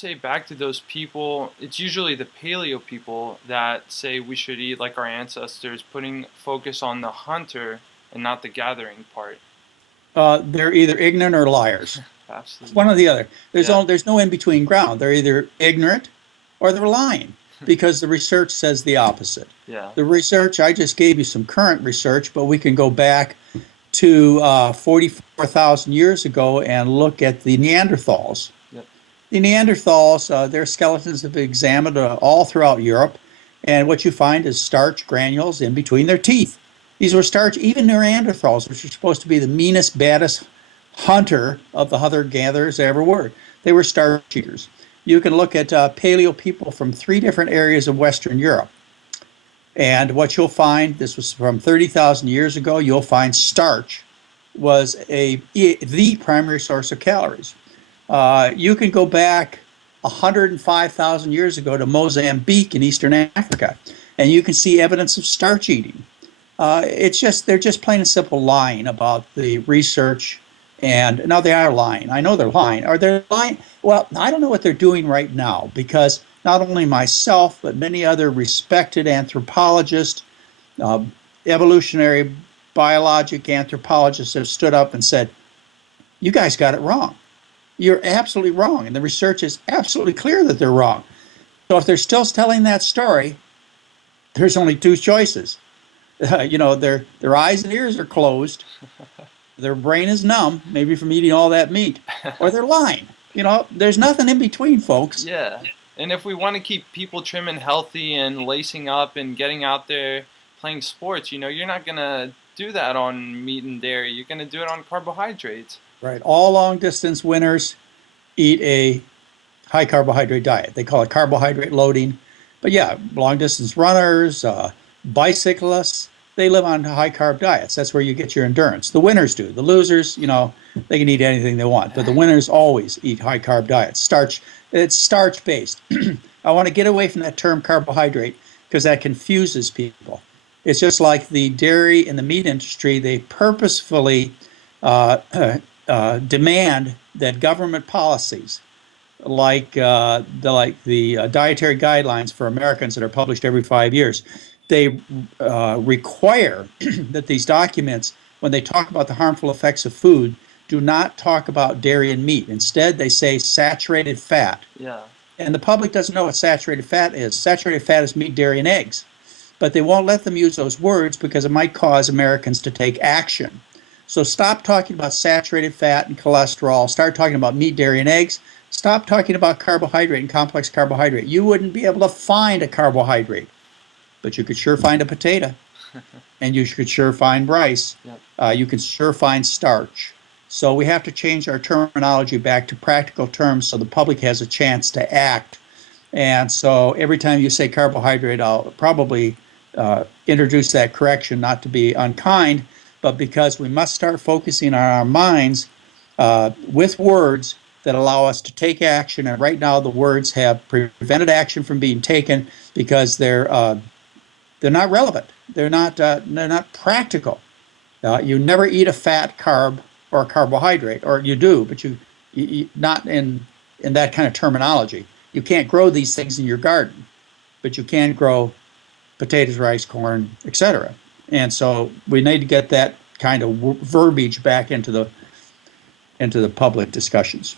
say back to those people, it's usually the paleo people that say we should eat like our ancestors, putting focus on the hunter and not the gathering part. They're either ignorant or liars. Absolutely. One or the other. Yeah. There's no in between ground. They're either ignorant or they're lying because the research says the opposite. Yeah. The research, I just gave you some current research, but we can go back to 44,000 years ago and look at the Neanderthals. Yep. The Neanderthals, their skeletons have been examined all throughout Europe, and what you find is starch granules in between their teeth. These were starch, even Neanderthals, which are supposed to be the meanest, baddest hunter of the hunter-gatherers there ever were. They were starch eaters. You can look at paleo people from three different areas of Western Europe. And what you'll find, this was from 30,000 years ago, you'll find starch was the primary source of calories. You can go back 105,000 years ago to Mozambique in Eastern Africa, and you can see evidence of starch eating. They're just plain and simple lying about the research. And now they are lying. I know they're lying. Are they lying? Well, I don't know what they're doing right now because not only myself, but many other respected anthropologists, uh, evolutionary biologic anthropologists have stood up and said, you guys got it wrong. You're absolutely wrong. And the research is absolutely clear that they're wrong. So if they're still telling that story, there's only two choices. Their eyes and ears are closed. Their brain is numb, maybe from eating all that meat, or they're lying. There's nothing in between, folks. Yeah. And if we want to keep people trim and healthy and lacing up and getting out there playing sports, you're not going to do that on meat and dairy. You're going to do it on carbohydrates. Right. All long distance winners eat a high carbohydrate diet. They call it carbohydrate loading. But yeah, long distance runners, bicyclists, they live on high carb diets. That's where you get your endurance. The winners do. The losers, they can eat anything they want. But the winners always eat high carb diets. It's starch based. I want to get away from that term carbohydrate because that confuses people. It's just like the dairy and the meat industry. They purposefully demand that government policies like the dietary guidelines for Americans that are published every 5 years, they require that these documents, when they talk about the harmful effects of food, do not talk about dairy and meat. Instead, they say saturated fat. Yeah. And the public doesn't know what saturated fat is. Saturated fat is meat, dairy, and eggs. But they won't let them use those words because it might cause Americans to take action. So stop talking about saturated fat and cholesterol. Start talking about meat, dairy, and eggs. Stop talking about carbohydrate and complex carbohydrate. You wouldn't be able to find a carbohydrate, but you could sure find a potato, and you could sure find rice. Yep. You can sure find starch. So we have to change our terminology back to practical terms so the public has a chance to act. And so every time you say carbohydrate, I'll probably introduce that correction, not to be unkind, but because we must start focusing on our minds with words that allow us to take action. And right now the words have prevented action from being taken because they're not relevant. They're not practical. You never eat a fat, carb, or a carbohydrate, or you do, but you not in that kind of terminology. You can't grow these things in your garden, but you can grow potatoes, rice, corn, etc. And so we need to get that kind of verbiage back into the public discussions.